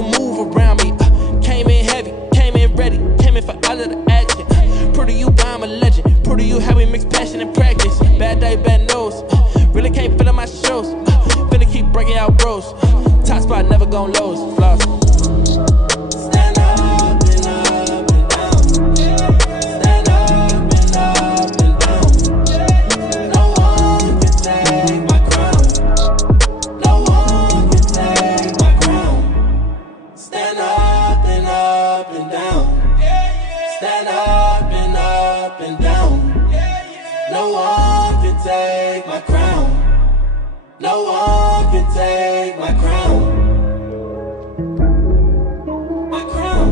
you move around me. Came in heavy, came in ready, came in for all of the action. Pretty you, I'm a legend. Pretty you, how we mix passion and practice. Bad day, bad nose. Really can't feel in my shows. Finna keep breaking out bros. Top spot, never gon' lose. Floss. Stand up and up and down. Stand up and up and down. No one can take my crown. No one can take my crown. Stand up and up and down. Stand up and up and down. No one can take my crown. No one can take my crown. My crown.